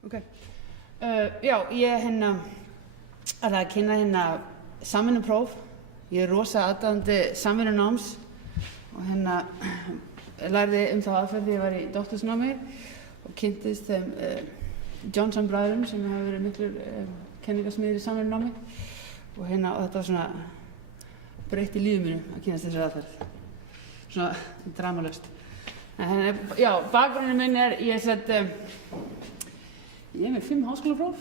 Okay. Já, ég að kynna samvinnupróf. Ég rosa aðdáandi samvinnunáms og lærði það aðferð þegar ég var í doktorsnámi og kynntist þeim Johnson bræðrum sem hafa verið miklir kenningasmiðir í samvinnunámi og þetta var svona breytti lífið mínu að kynast þessari aðferð. Svona dramalaust. Já, bakgrunninn minn ég er með 5 háskólapróf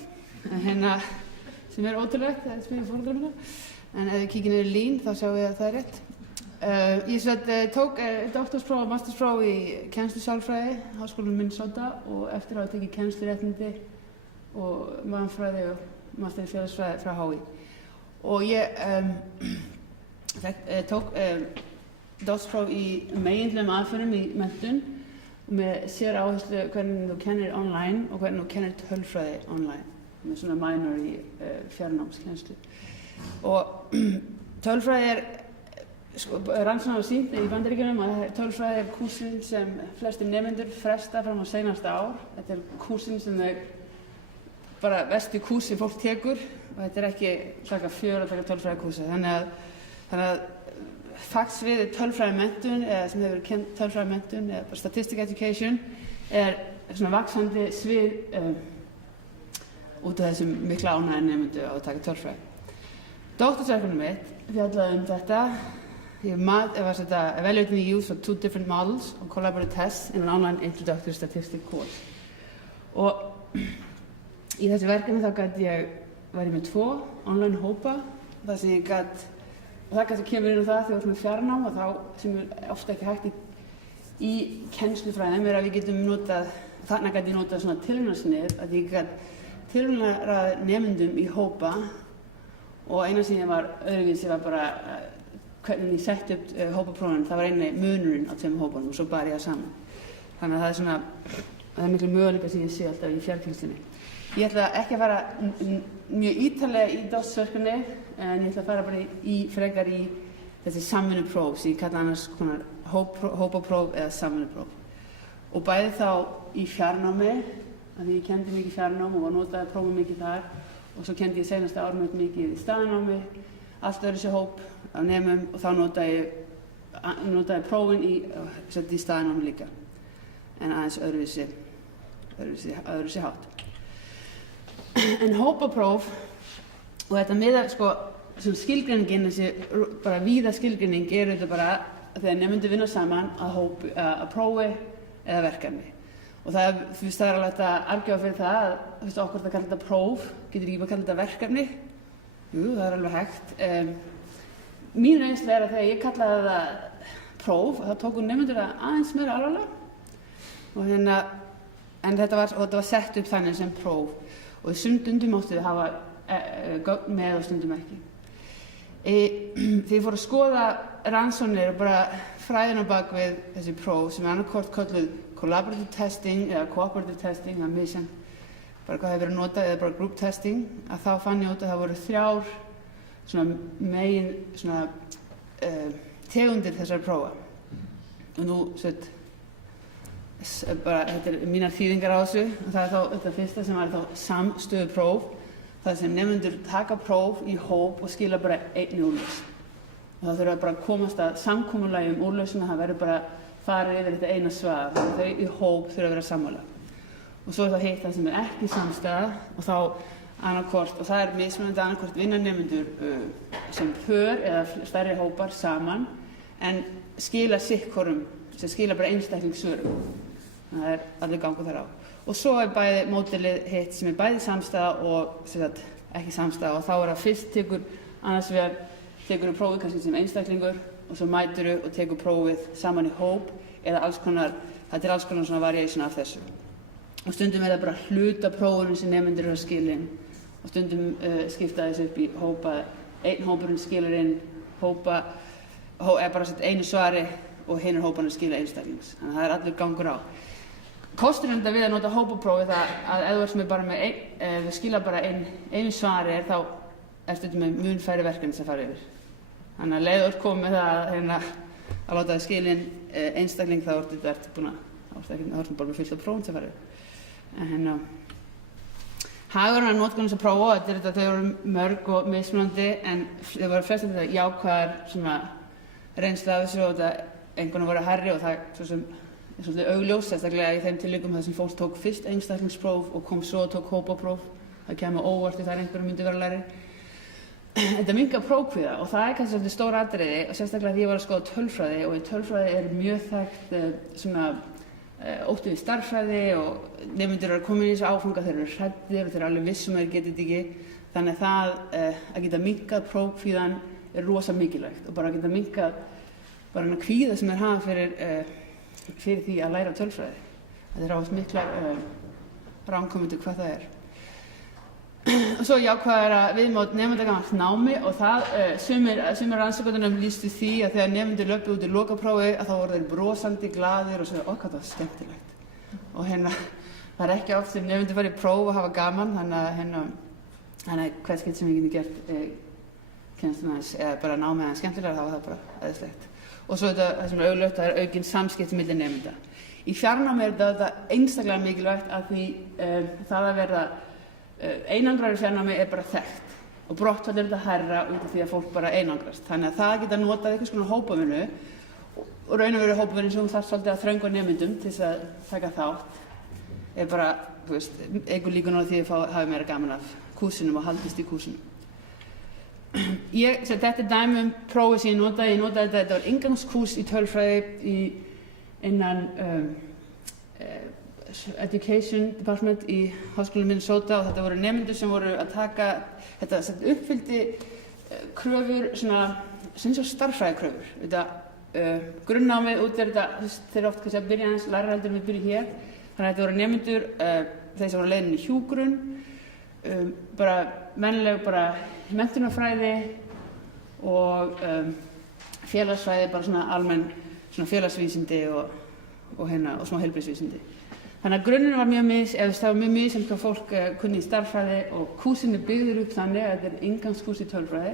sem ótrúlegt, það spyrir foreldra mína. En ef við kíkjum niður í LÍN þá sjáum við að það er rétt. Ég tók doktorspróf og masterspróf í kennslusálfræði, háskólanum Minnesota og eftir að hafa tekið kennsluréttindi og mannfræði og master í félagsfræði frá HÍ. Og ég tók doktorspróf í megindlegum aðferðum í menntun með sér áherslu hvernig þú kennir online og hvernig þú kennir tölfræði online með svona minor í fjarnámskennslu. Og tölfræði rannsóknir hafa sýnt í Bandaríkjunum að tölfræði kúrsinn sem flestir nemendur fresta fram á seinasta ár. Þetta kúrsinn sem bara versti kúrs sem fólk tekur og þetta ekki taka 4 að taka tölfræðikúrsa. Þannig að fagsvið tölfræðimenntun eða sem hefur kennt tölfræðimenntun eða statistic education svona vaxandi svið út af þessum mikla ánægju nemendur á að taka tölfræði. Doktorsverkefnið mitt fjallaði þetta. Evaluating the use of 2 different models of collaborative tests in an online introductory statistics course. Og í þessu verkefni þá var ég með 2 online hópa þar sem ég og það kannski kemur inn á það þegar þú ert með fjarnám og þá sem ofta ekki hægt í kennslufræðum að við getum notað, þarna gat ég notað svona tilraunasnið að ég gat tilraunað nemendum í hópa og eina sem ég var öðruvísi var bara hvernig ég setti upp hópaprófin, það var eini munurinn á 2 hópunum og svo bar ég það saman. Þannig að það er miklu möguleika sem ég sé alltaf í fjarkennslunni. Ég ætla ekki að fara mjög ítarlega í doktorsverkefni en ég ætla að fara bara frekar í þessi samvinnupróf sem ég kalla annars konar hópapróf eða samvinnupróf. Og bæði þá í fjarnámi, af því ég kenndi mikið fjarnám og notaði prófum mikið þar og svo kenndi ég seinasta ár mitt mikið í staðnámi, allt öðruvísi hóp af nemum og þá notaði prófin í staðnámi líka en aðeins öðruvísi hátt. En hópapróf og þetta sem skilgreiningin, þessi bara víða skilgreining þetta bara þegar nemendur vinna saman að prófi eða verkefni. Og það er alveg að argjóða fyrir það að okkur það kalla þetta próf, getur ekki bara kalla þetta verkefni? Jú, það er alveg hægt. Mín reynsla að þegar ég kallaði það próf, þá tóku nemendur það aðeins meira alvarlega. En þetta var sett upp þannig sem próf. Og stundum áttu þau hafa gögn með og stundum ekki. Þegar ég fór að skoða rannsóknir og bara fræðina á bak við þessi próf sem annaðhvort kölluð collaborative testing eða cooperative testing, það misjafnt bara hvað hefur verið notað eða bara group testing, að þá fann ég út að það voru 3 svona megin tegundir þessara prófa. Og nú þetta mínar þýðingar á þessu og það þá þetta fyrsta sem var þá samstöðupróf þar sem nemendur taka próf í hóp og skila bara einni úrlausn og það þurfa bara að komast að samkomulagi úrlausn og það verður bara farið yfir þetta eina svar þau í hóp þurfa að vera sammála og svo það hitt það sem ekki samstæða og þá annaðhvort og það mismunandi annaðhvort vinna nemendur sem pör eða stærri hópar saman en skila sitt-hvorum sem skila bara einstaklingssvörum. Það allir gangur þar á. Og svo bæði módelið hitt sem bæði samstæða og ekki samstæða og þá það fyrst annars vegar tekur prófið kannski sem einstaklingur og svo mætur og tekur prófið saman í hóp eða þetta alls konar svona variation af þessu. Og stundum það bara hluta prófunum sem nemendur að skila inn og stundum skipta þessu upp í hópa, einn hópurinn skilar inn hópa, bara einu svari og hinir hóparnir skila einstaklings. Þannig að það allur gangur á. Kosturinn við að nota hópaprófi það að ef þú ert bara með við skila bara einu svari þá stundum með mun færri verkefni sem fara yfir. Þannig að leið þú ert komið með það að láta það skila inn einstakling þá ertu búin að þá ertu bara með fullt af prófum sem fara yfir. Hagurinn af notkun þessa prófa, þau eru mörg og mismunandi en þau voru flestum þetta jákvæðar svona reynslu af þessu og einhvern voru hærri og það svo sem er svolítið augljós, sérstaklega í þeim tilvikum þar sem fólk tók fyrst einstaklingspróf og kom svo og tók hópapróf. Það kemur óvart þar einhverjum myndi vera læri. Þetta minnkar prófkvíða og það kannski svolítið stór atriði og sérstaklega því ég var að skoða tölfræði og í tölfræði er mjög þekkt svona ótti við stærðfræði og nemendur eru að koma inn í þessu áfanga, þeir eru hræddir og þeir eru alveg vissum að þeir geta þetta ekki. Þannig að það að geta minnkað prófkvíðan er rosa mikilvægt og bara að geta minnkað bara hana kvíða sem þeir hafa fyrir því að læra tölfræði. Það er átt miklar ranghugmyndir hvað það er. Og svo jákvæðara viðmót nemendagamalt námi og það sumir rannsóknarnir lýstu því að þegar nemendur löbbuðu út í lokaprófi að þá voru þeir brosandi, glaðir og svo hvað það var skemmtilegt. Og það er ekki oft sem nemendur fara í próf og hafa gaman þannig að hvert skipti sem ég geti gert kennsluna hans eða bara námið hans skemmtilega þá var það bara æðislegt. Og svo það sem er augljóst það er aukinn samskipti milli nemenda. Í fjarnámi er þetta einstaklega mikilvægt að því það að verða einangrar í fjarnámi er bara þekkt og brottfall er þetta hærra út af því að fólk bara einangrast. Þannig að það geta notað einhvers konar hópavinnu og raun og veru hópavinnu sem þarf svolítið að þröngva nemendum til þess að taka þátt er bara, einhver líkur á því að hafi meira gaman af kúrsinum og haldist í kúrsinum. Þetta er dæmi prófið sem ég notaði þetta var inngangskúrs í tölfræði innan Education Department í Háskólanum Minnesota og þetta voru nemendur sem voru að taka þetta uppfyllti kröfur svona starffræðikröfur. Þetta grunnnámið út er þetta þeir oft kannski að byrja aðeins læra heldur en við byrjum hér. Þannig að þetta voru nemendur þeir sem voru leiðin í hjúkrun, bara mennileg bara menntunarfræði og félagsfræði bara svona almenn svona félagsvísindi og smá heilbrigðisvísindi. Þannig að grunninn var það var mjög misjafnt hvað fólk kunni í starffræði og kúrsinn er byggður upp þannig að þetta er inngangskúrs í tölfræði.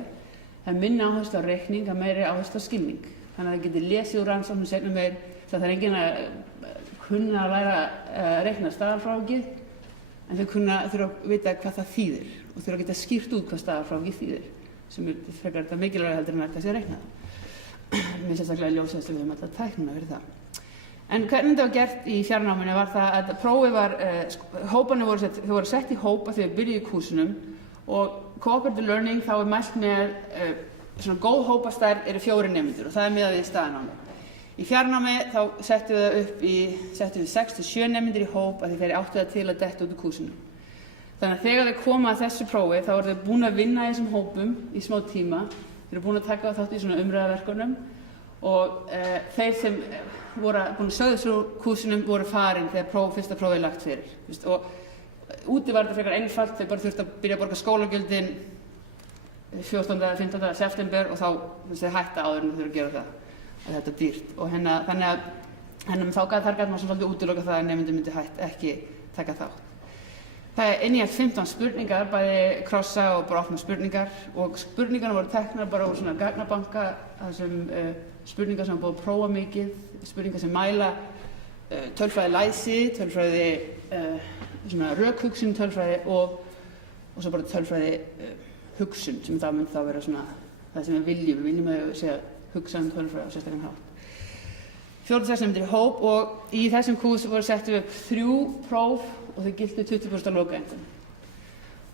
Það er minni áherslu á reikning, það er meiri áherslu á skilning. Þannig að það getur lesið úr rannsóknum seinna meir, það er enginn að kunna að læra að reikna staðarfrávikið, en þau þurfa að vita hvað það þýðir og þurfa að geta skýrt út hvað staðarfrávikið þýðir, sem er frekar þetta mikilvægara heldur en að kannski að reikna það. Mér sérstaklega ljósast við höfum alltaf tæknina fyrir það. En hvernig þetta var gert í fjarnáminu var það að prófið var, hóparnir voru sett í hópa þegar við byrjuðum í kúrsinum og cooperative learning þá er mælt með svona góð hópastærð eru 4 nemendur og það er miðað við staðnámi. Í fjarnámi þá settum við 6 til 7 nemendur í hóp að því þeir áttu það til að detta út úr kúrsinum. Þannig að þegar þeir koma að þessu prófi þá eru þeir búin að vinna í þessum hópum í smá tíma, þeir eru búin að taka þátt í svona umræðaverkunum og þeir sem voru búin að sögðu svo kúrsinum voru farin þegar fyrsta prófið lagt fyrir. Og úti var þetta frekar einfalt, þau bara þurftu að byrja að borga skólagjöldin 14. eða 15. september og þá hætta áður en þau þurftu að gera það, að þetta er dýrt. Og þannig að þá gat maður svolítið útiloka það að nemendur myndi ekki taka þátt. Það er innihjalt 15 spurningar, bæði krossa og bara opna spurningar og spurningarna voru teknar bara úr svona gagnabanka, þar sem spurningar sem búið að prófa mikið, spurningar sem mæla tölfræði læsi, tölfræði svona rökhugsun tölfræði og svo bara tölfræði hugsun sem það myndi þá vera svona það sem við viljum að segja hugsa tölfræði á sérstakann hátt. 46 nemendur í hóp og í þessum kúrs voru settum upp 3 próf og þau giltu 20% á lokaeinkunn.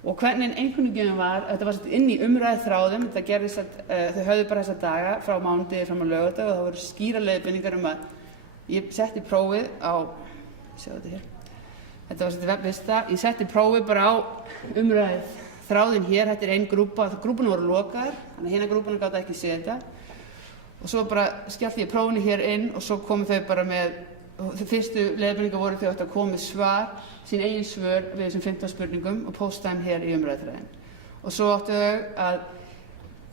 Og hvernig einkunnagjöfin var, þetta var inn í umræðu þráðum, þetta gerðist að þau höfðu bara þessa daga frá mánudegi fram á laugardag og það voru skýrar leiðbeiningar að ég setti prófið á, sjá þetta hér, þetta var sett weblista, ég setti prófið bara á umræðu þráðin hér, þetta er ein grúpa, grúpuna voru lokaðar, þannig að hérna grúpuna gátu ekki séð þetta og svo bara skellti ég prófinu hér inn og svo komu þau bara með, fyrstu leiðbeiningar voru þau átt að koma með svar, sín eigin svör við þessum 15 spurningum og posta þeim hér í umræðuþræðin. Og svo áttu þau að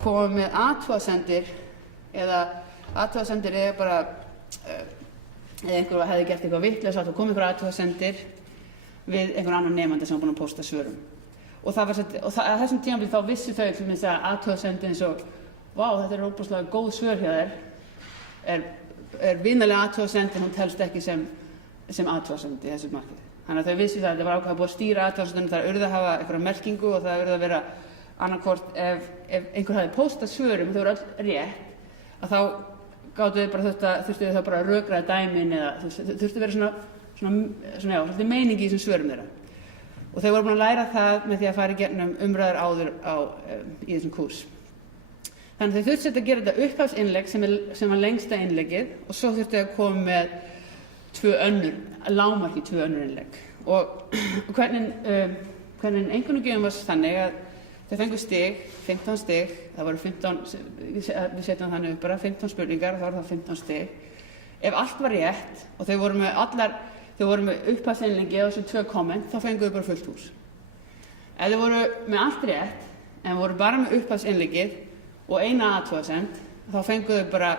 koma með athugasemdir eða bara eða einhver hefði gert eitthvað vitlaust áttu að koma einhver athugasemdir við einhver annan nemandi sem var búinn að posta svörum. Og að þessum tímabili þá vissu þau til þess að athugasemdir eins og vá, þetta er óbúslega góð svör hjá þér er vinalega athugasemd en hún telst ekki sem athugasemd í þessu markið. Þannig að þau vissu það, þetta var ákveðið búið að stýra athugasemdunum, það urðu að hafa einhverja merkingu og það urðu að vera annarkvort ef einhver hafði póstað svörum og þau voru öll rétt, að þá gátu þau bara þurftu þau bara að rökræða dæmin eða þurftu að vera svona meiningi í þessum svörum þeirra. Og þau voru búin að læra það með því að fara í gegnum umræður áður í þessum kúrs. Þannig að þau þurftu að gera þetta upphafsinnlegg sem var lengsta innleggið og svo þurftu að koma með lágmarki 2 önnur innlegg. Og hvernig einkunnagjöfum var þannig að þau fengu stig, 15 stig, það voru 15, við setjum þannig upp bara 15 spurningar og þá voru það 15 stig. Ef allt var rétt og þau voru með upphafsinnleggi og þessu 2 komment, þá fengu þau bara fullt hús. Ef þau voru með allt rétt, en voru bara með upphafsinnleggið og eina athugasemd, þá fengu þau bara,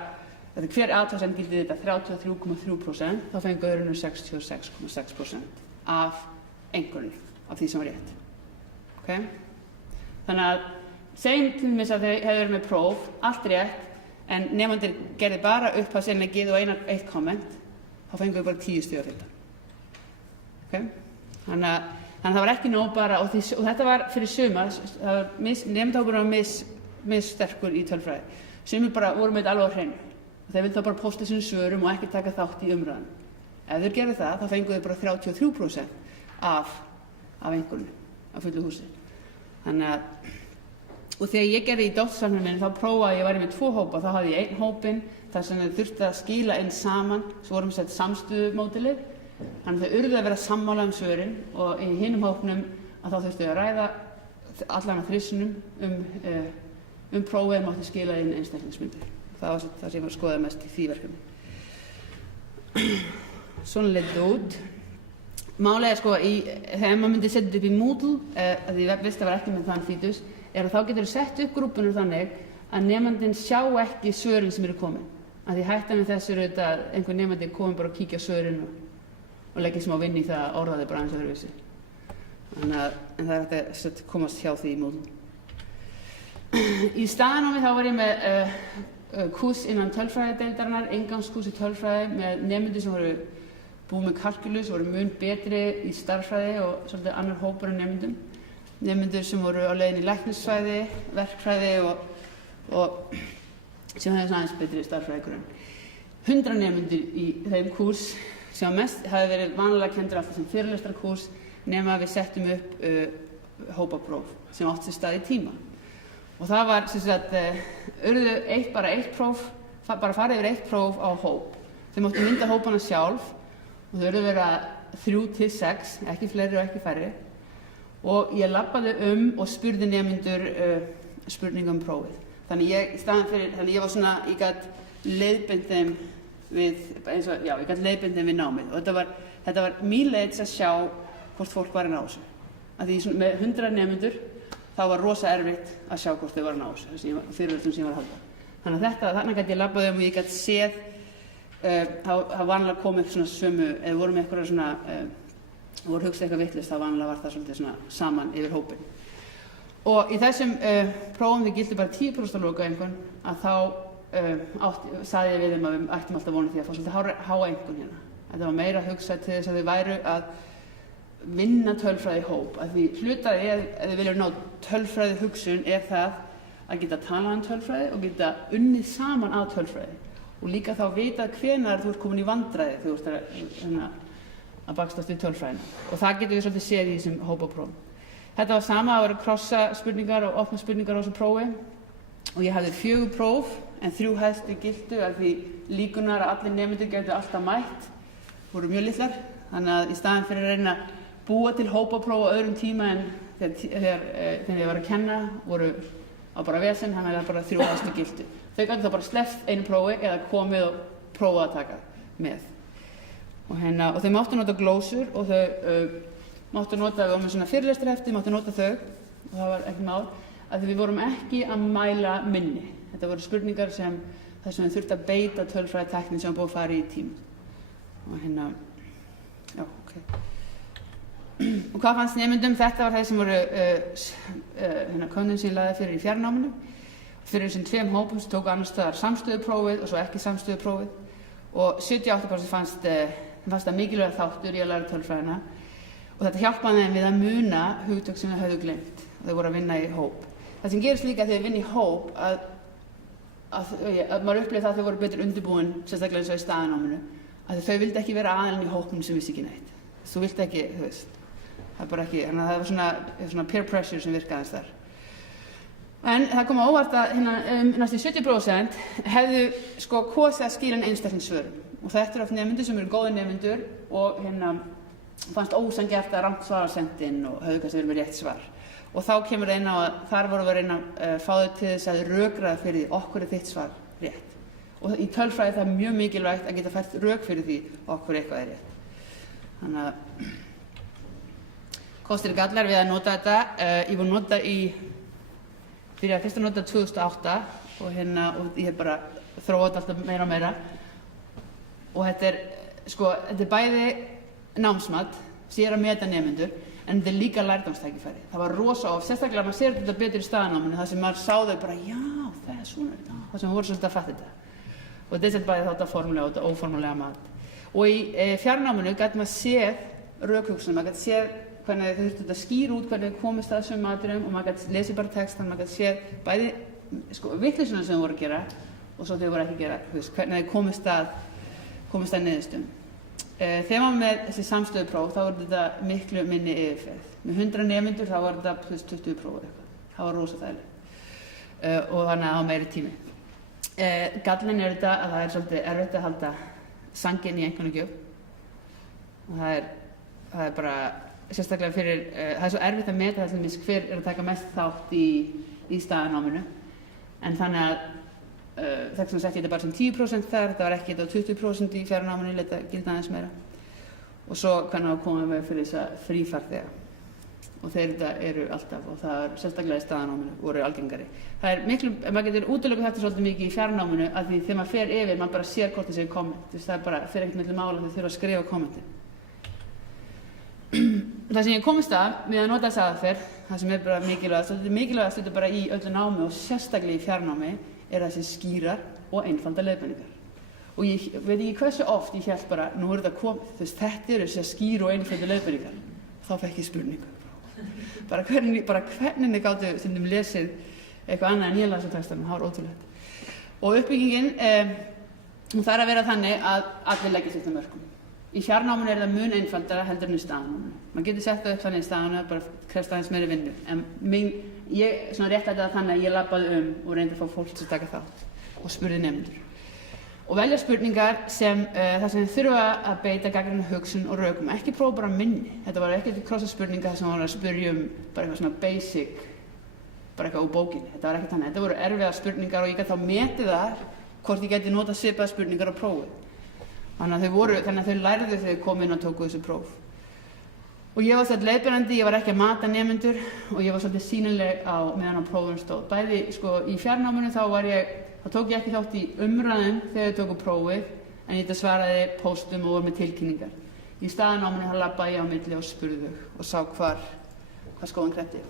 hver athugasemd gildi þetta 33,3%, þá fengu þau 66,6% af einhverju, af því sem var rétt. Okay? Þannig að segjum til dæmis að þau hefðu verið með próf, allt rétt, en nemendur gerði bara upphafsinnleggið og eitt komment, þá fengu þau bara 10 stig af 15. Okay? Þannig að það var ekki nóg bara, og þetta var fyrir sumar, nemendur var missterkur í tölfræði. Sumir bara voru með þetta alveg á hreinu. Þeir vildu þá bara pósta sínum svörum og ekki taka þátt í umræðan. Ef þeir gerðu það, þá fengu þau bara 33% af einhverju, af fullu húsi. Þannig að, og þegar ég gerði í doktorsnáminu minni, þá prófaði ég væri með 2 hópa. Þá hafði ég einn hópinn þar sem þau þurftu að skila inn saman, svo vorum við sett samstöðumódelið. Þannig að þau urðu að vera sammála svörin og í hinum hópnum að þá þurftu að ræða allan að þrissunum prófið mátti skila inn einstaklingsmyndir. Það var það sem ég var að skoða mest í því verkefni. Svona leit þetta út. Málið þegar maður myndi setja þetta upp í Moodle, að því Vista var ekki með þann fítus, að þá getur þú sett upp grúpunum þannig að nemandinn sjá ekki svörin sem eru komin. Að því hættan þessu auðvitað að einhver nemandi komin bara að kíkja á svörin og leggja smá vinn í það að orða þau bara aðeins öðruvísi. En það er hægt að komast hjá því í Moodle. Í staðnámi þá var ég með kúrs innan tölfræðideildarinnar, inngangskúrs í tölfræði með nemendur sem voru búið með kalkulus, voru mun betri í stærðfræði og svolítið annar hópur af nemendum. Nemendur sem voru á leiðinni í læknisfræði, verkfræði og sem hefði aðeins betri stærðfræðigrunn. 100 nemendur í þeim kúrs sem hafði verið vanalega kenndur alltaf sem fyrirlestarkúrs nema við settum upp hópapróf sem átti sér stað í tíma. Og það var urðu bara eitt próf, bara farið yfir eitt próf á hóp. Þau máttu mynda hópana sjálf og þau urðu vera 3 til 6, ekki fleiri og ekki færri. Og ég labbaði og spurði nemendur spurningum prófið. Þannig ég var svona, ég gat leiðbeint þeim við námið. Og þetta var mín leið til að sjá hvort fólk var að ná þessu. Af því með 100 nemendur þá var rosa erfitt að sjá hvort þau var að ná þessu, fyrirlestum sem ég var að halda. Þannig að þarna gæti ég labbað og ég gæti séð, það vanalega kom upp svona sömu, eða voru með eitthvað svona, voru hugsað eitthvað vitlaust, þá vanalega var það svolítið svona saman yfir hópinn. Og í þessum prófum þau gildi bara 10% loka einhvern, að þá sagði ég við þeim að við ættum alltaf vona því að fá svolítið háa einhvern hérna. Þetta var meira hugsað til þess að þau væru að vinna tölfræði hóp, að því hlutaði ef þið viljum ná tölfræði hugsun það að geta talað um tölfræði og geta unnið saman að tölfræði og líka þá vita hvenær þú ert komin í vandræði þegar þú ert að bakstast við tölfræðina og það getum við svolítið séð í þessum hópaprófum. Þetta var sama að vera krossa spurningar og opna spurningar á þessu prófi og ég hafði 4 próf en 3 hæstu gildu af því líkunar að allir nemendur gætu alltaf mætt voru mjög litlar, þannig að í staðinn fyrir að reyna búa til hópapróf á öðrum tíma en þegar ég var að kenna voru á bara vesen, þannig að það bara 3 hæstu gildu. Þau gætu þá bara sleppt einu prófi eða komið og prófað að taka með. Og þau máttu nota glósur og þau máttu nota, við varum með svona fyrirlestarhefti, máttu nota þau og það var ekki mál, að við vorum ekki að mæla minni. Þetta voru spurningar þar sem við þurfti að beita tölfræðitæknin sem búið að fara í tíma. Já, ok. Og hvað fannst nemendum? Þetta var það sem voru könnun sem ég lagði fyrir í fjarnáminu. Fyrir þessum 2 hópum sem tóku annars staðar samstöðuprófið og svo ekki samstöðuprófið og 78% fannst það mikilvægur þáttur í að læra tölfræðina. og þetta hjálpaði þeim við að muna hugtök sem þau höfðu gleymt og þau voru að vinna í hóp. Það sem gerist líka þegar þau vinna í hóp að maður upplifði það að þau voru betur undirbúin, sérstaklega eins og í staðnáminu, að þau vildi ekki vera aðilinn í hópnum sem vissi ekki neitt. Þú vilt ekki, þú veist, það er bara ekki, þannig að það var svona peer pressure sem virkaði þess þar. En það kom á óvart að næstum 70% hefðu sko kosið að skila einstaklingsvörum og þetta oft nemendur sem eru góðir nemendur og fannst ósanngjarnt að rangt svar var sent inn og höfðu kannski verið með rétt svar. Og þá kemur það inn á að þar voru að reyna að fá þau til þess að rökræða fyrir því okkur er þitt svar rétt. Og í tölfræði það er mjög mikilvægt að geta fært rök fyrir því okkur eitthvað er rétt. Þannig að kostir og gallar við að nota þetta. Ég var nota byrjaði fyrst að nota 2008 og ég hef bara þróað alltaf meira og meira. Og þetta er bæði námsmat, sem ég að meta nemendur, en þetta er líka lærdómstækifæri. Það var rosa of, sérstaklega maður sér þetta betur í staðnáminu, þar sem maður sá þau bara, já, það er svona þetta, þar sem maður voru svolítið að fatta þetta. Og þetta er bæði þetta formulega og þetta óformulega mat. Og í fjarnáminu gæti maður séð rökhugsun, maður gæti séð hvernig þau þurftu að skýra út hvernig þau komist að þessum maturum og maður gæti lesið bara textan, maður gæti séð bæði vitleysuna sem þau voru að gera og svo þau voru ekki að gera, hvernig þau komist að niðurstöðum. Þegar maður með þessi samstöðupróf þá var þetta miklu minni yfirferð. Með 100 nemendur þá var þetta 20 próf eitthvað. Það var rosa þægilegt og þannig að það var meiri tími. Gallinn er þetta að það er svolítið erfitt að halda sanginn í einkunnagjöf og það er bara sérstaklega fyrir, það er svo erfitt að meta þess að hver er að taka mest þátt í staðnáminu en þannig að þess vegna setti ég þetta bara sem 10% þar, þetta var ekki þetta 20% í fjarnáminu, þetta gildi aðeins meira og svo hvernig að koma með fyrir þessa frífarþega og þeir þetta eru alltaf og það er sérstaklega í staðnáminu voru algengari. Það er miklu, maður getur útilokað þetta svolítið mikið í fjarnáminu að því þegar maður fer yfir, maður bara sér hvort það séu komment, það er bara, fer ekkert milli mála þau þurfa að skrifa kommentin. Það sem ég komist að með að nota þessa aðferð, það sem er bara mikilvægast, þetta er mikilvægast þetta bara í öllu námi og sérstaklega í fjarnámi er þessi skýrar og einfaldar leiðbeiningar. Og ég veit ekki hversu oft ég hélt bara, nú er þetta komið, þetta eru þessi skýr og einfaldar leiðbeiningar. Þá fekk ég spurningu. Bara hvernig þið gátu stundum lesið eitthvað annað en ég las á textanum, það var ótrúlegt. Og uppbyggingin, hún þarf að vera þannig að allir leggja sitt af mörkum. Í fjarnáminu er það mun einfaldara heldur en í staðnáminu. Man getur sett það upp þannig í staðnáminu, bara krefst aðeins meiri vinnu. En ég réttlæti það þannig að ég labbaði og reyndi að fá fólk til að taka þátt og spurði nemendur. Og velja spurningar sem þar sem þurfa að beita gagnrýna hugsun og rökum. Ekki prófa bara minni. Þetta var ekki krossa spurningar sem var að spyrja bara eitthvað svona basic, bara eitthvað úr bókinni. Þetta var ekkert þannig. Þetta voru erfiðar spurningar og ég gat þá metið það hvort ég geti notað svipaðar spurningar á prófið. Þannig að þau lærðu þegar þau komu inn og tóku þessu próf. Og ég var svolítið leiðbeinandi, ég var ekki að mata nemendur og ég var svolítið sýnileg meðan á prófum stóð. Bæði í fjarnáminu þá tók ég ekki þátt í umræðum þegar þau tóku prófið en ég svaraði póstum og var með tilkynningar. Í staðnáminu þá labbaði ég á milli og spurði þau og sá hvar skóinn kreppti.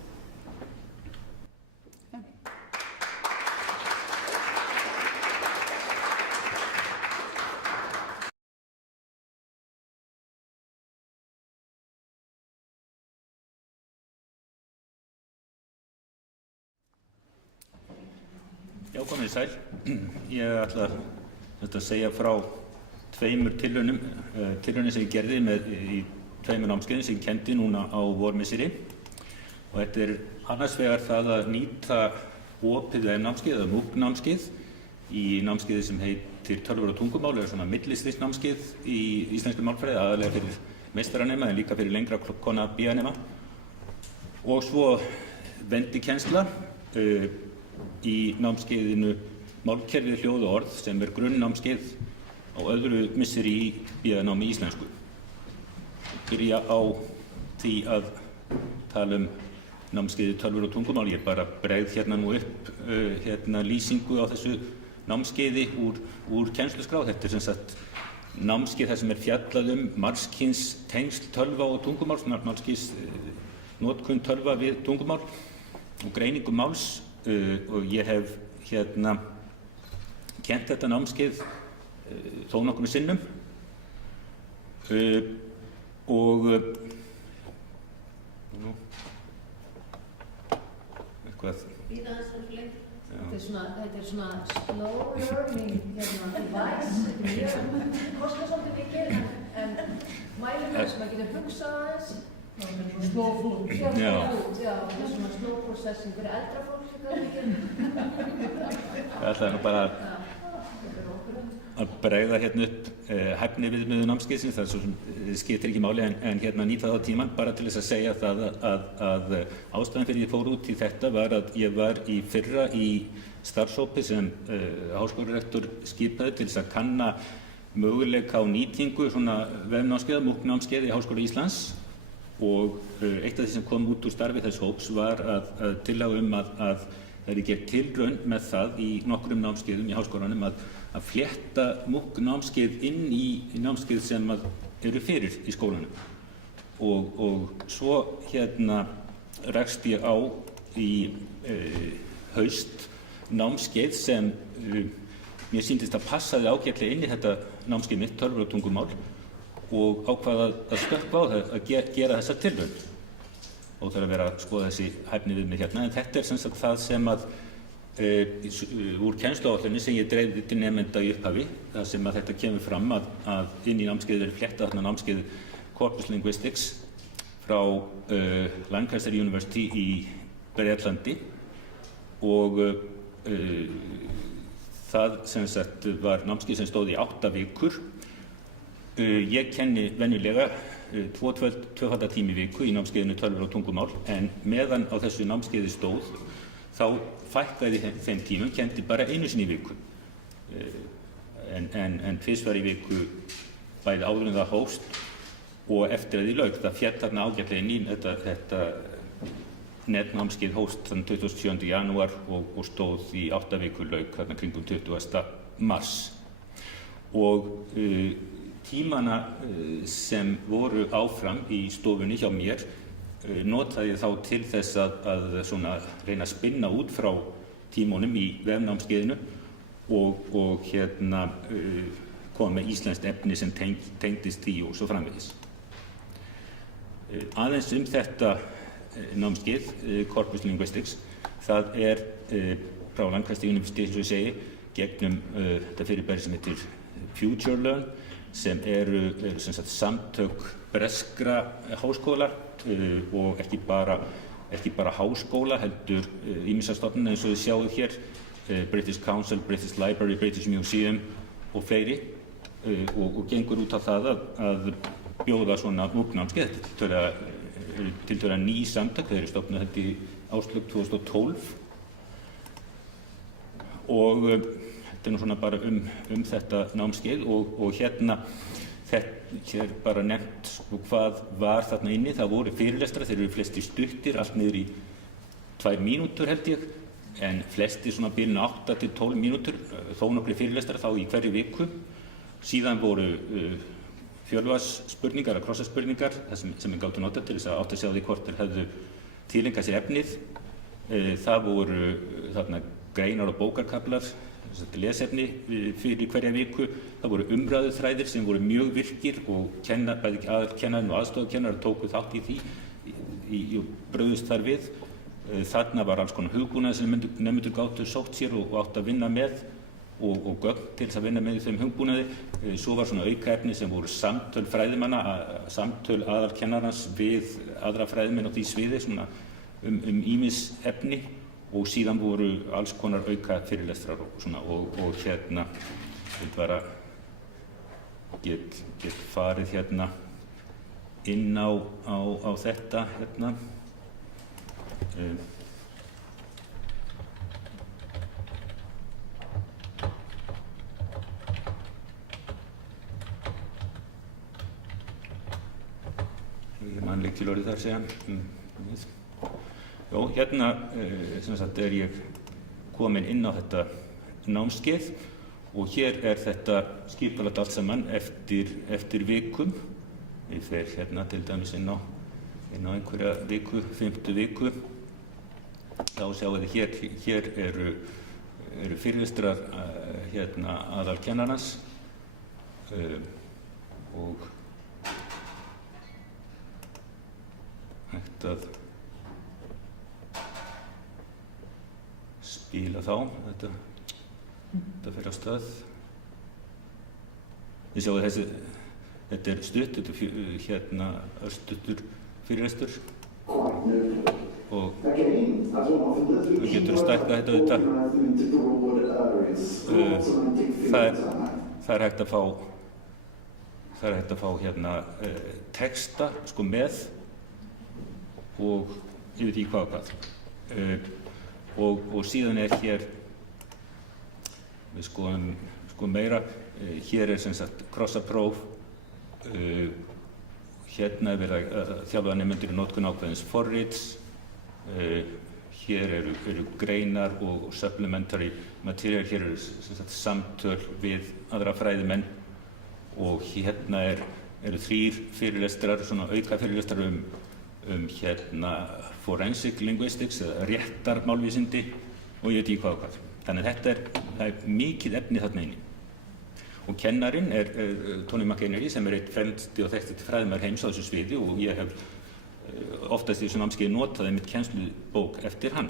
Já, komið sæl. Ég ætla að segja frá tveimur tilraunum sem ég gerði í tveimur námskeiðum sem ég kenndi núna á vormisseri. Og þetta er annars vegar það að nýta opið námskeið eða MOOC-námskeið í námskeiði sem heitir Tölvur og tungumál, eða svona millistigsnámskeið í íslenskri málfræði, aðallega fyrir meistaranema en líka fyrir lengra konna BA-nema. Og svo vendikennsla í námskeiðinu Málkerfið, hljóð og orð sem er grunnnámskeið á öðru misseri í BA-námi íslensku. Byrja á því að tala námskeiði Tölvur og tungumál. Ég bara bregð hérna nú upp lýsingu á þessu námskeiði úr kennsluskrá. Þetta er sem sagt námskeið þar sem er fjallað margs kyns tengsl tölva og tungumál, svona margs kyns notkun tölva við tungumál og greiningu máls. Og ég hef kennt þetta námskeið þó nokkrum sinnum og Nú. Eitthvað. Bíða þess að lengi. Þetta er svona slow learning device. Kostar svolítið mikið en mælir með sem að geta hugsað aðeins. Slow food. Já, þetta er svona slow processing fyrir eldra fólk Það er nú bara að bregða hérna upp hæfniviðmiðum námskeiðsins, það er svo sem skiptir ekki máli en hérna nýta það tímann bara til þess að segja það að ástæðan fyrir ég fór út í þetta var að ég var í fyrra í starfshópi sem háskólarektor skipaði til þess að kanna möguleika á nýtingu svona vefnámskeiða, MOOC-námskeið í Háskóla Íslands og eitt af því sem kom út úr starfi þess hóps var að tillaga að það er gert tilraun með það í nokkrum námskeiðum í háskólanum að flétta MOOC-námskeið inn í námskeið sem eru fyrir í skólanum og svo hérna rakst ég á í haust námskeið sem mér sýndist að passaði ágætlega inn í þetta námskeið mitt, tölvur og tungumál og ákvað að stökkva á það að gera þessa tilraun og það að vera að skoða þessi hæfniviðmið hérna en þetta er sem sagt það sem að úr kennsluáætluninni sem ég dreifði til nemenda í upphafi þar sem að þetta kemur fram að inn í námskeiðið er fléttað þarna námskeið Corpus Linguistics frá Lancaster University í Bretlandi og það sem sagt var námskeið sem stóð í 8 vikur. Ég kenni venjulega tvöfaldatími í viku í námskeiðinu tölvur og tungumál en meðan á þessu námskeiði stóð þá fækkaði þeim tímum, kenndi bara einu sinni í viku en tvisvar í viku bæði áður en það hófst og eftir að því lauk. Það féll þarna ágætlega inn í þetta netnámskeið hófst þann 27. janúar og stóð í 8 viku lauk þarna kringum 20. mars og tímana sem voru áfram í stofunni hjá mér notaði ég þá til þess að svona reyna að spinna út frá tímunum í vefnámskeiðinu og hérna koma með íslenskt efni sem tengdist því og svo framvegis. Aðeins þetta námskeið, Corpus Linguistics, það er frá Lancaster University, eins og ég segi, gegnum þetta fyrirbæri sem heitir Future Learn, sem eru sem sagt samtök breskra háskóla og ekki bara háskóla, heldur ýmissa stofnanna eins og þið sjáið hér, British Council, British Library, British Museum og fleiri og gengur út á það að bjóða svona MOOC-námskeið. Þetta eru tiltölulega ný samtök, þeir eru stofnað þetta í árslok 2012 og þetta er nú svona bara þetta námskeið og hérna hér bara nefnt hvað var þarna inni. Það voru fyrirlestrar, þeir eru flestir stuttir, allt niður í 2 mínútur held ég, en flestir svona bilinu 8 til 12 mínútur, þó nokkri fyrirlestrar þá í hverju viku. Síðan voru fjölfarsspurningar eða krossaspurningar sem ég gátu nota til þess að átta sig á því hvort þeir hefðu tileinkað sér efnið. Það voru þarna greinar og bókarkaflar, lesefni fyrir hverja viku. Það voru umræðuþræðir sem voru mjög virkir og bæði aðalkennarinn og aðstoðarkennarar tóku þátt í því og brugðust þar við. Þarna var alls konar hugbúnaður sem nemendur gátu sótt sér og átt að vinna með og gögn til þess að vinna með þeim hugbúnaði. Svo var svona aukaefni sem voru samtöl fræðimanna, samtöl aðalkennarans við aðra fræðimenn á því sviði svona ýmis efni. Og síðan voru alls konar auka fyrirlestrar og svona og hérna ég bara get farið hérna inn á þetta hérna. Ég man lykilorðið þar segja. Já, hérna sem sagt er ég komin inn á þetta námskeið og hér er þetta skipulagt allt saman eftir vikum. Ég fer hérna til dæmis inn á einhverja viku, 5. viku. Þá sjáum við hér eru fyrirlestrar hérna aðalkennarans og hægt að spila þá. Þetta fer á stað. Þið sjáu þetta stutt, þetta örstuttur fyrirlestur og við getum stækkað þetta auðvitað. Það er hægt að fá texta með og ég veit ekki hvað. Og síðan hér, við skoðum meira, hér sem sagt krossapróf, hérna verið að þjálfa nemendur í notkun ákveðins forrits, hér eru greinar og supplementary material, hér eru sem sagt samtöl við aðra fræðimenn og hérna eru 3 fyrirlestrar, svona auka fyrirlestrar forensic linguistics eða réttarmálvísindi og ég veit ekki hvað. Þannig að það er mikið efni þarna inni. Og kennarinn Tony McInerney sem einn fremsti og þekktasti fræðimaður heims á þessu sviði og ég hef oftast í þessu námskeiði notað einmitt kennslubók eftir hann.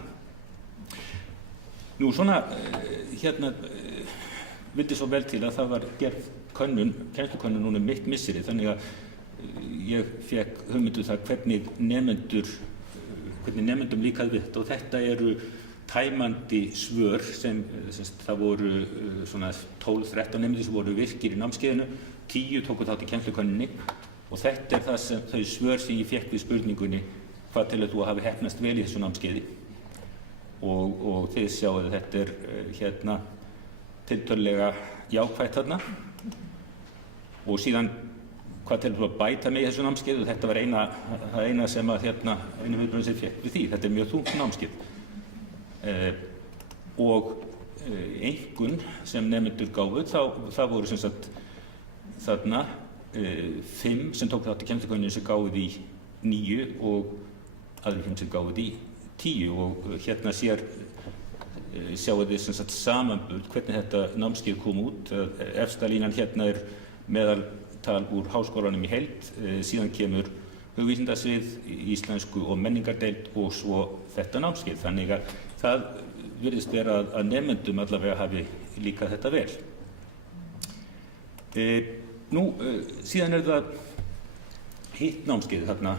Nú svona, vildi svo vel til að það var gerð kennslukönnun núna mitt misseri, þannig að ég fékk hugmyndu það hvernig nemendum líkaði við þetta og þetta eru tæmandi svör sem það voru svona 12-13 nemendur sem voru virkir í námskeiðinu, 10 tóku þátt í kennslukönninni og þetta er þau svör sem ég fékk við spurningunni hvað til að þú hafi heppnast vel í þessu námskeiði og þið sjáu að þetta er tiltölulega jákvætt þarna og síðan hvað til að bæta mig í þessu námskeið og þetta var eina sem að einu viðbrögðin sem fékk við því. Þetta er mjög þungt námskeið og einkunn sem nemendur gáfu það voru sem sagt þarna 5 sem tók þátt í kennslukönninni sem gáfu því 9 og aðrir 5 sem gáfu því 10 og hérna sjáu þið sem sagt samanburð hvernig þetta námskeið kom út. Efsta línan hérna er meðaltal úr háskólanum í heild, síðan kemur hugvísindasvið, íslensku og menningardeild og svo þetta námskeið. Þannig að það virðist vera að nemendum allavega hafi líkað þetta vel. Síðan er það hitt námskeið þarna,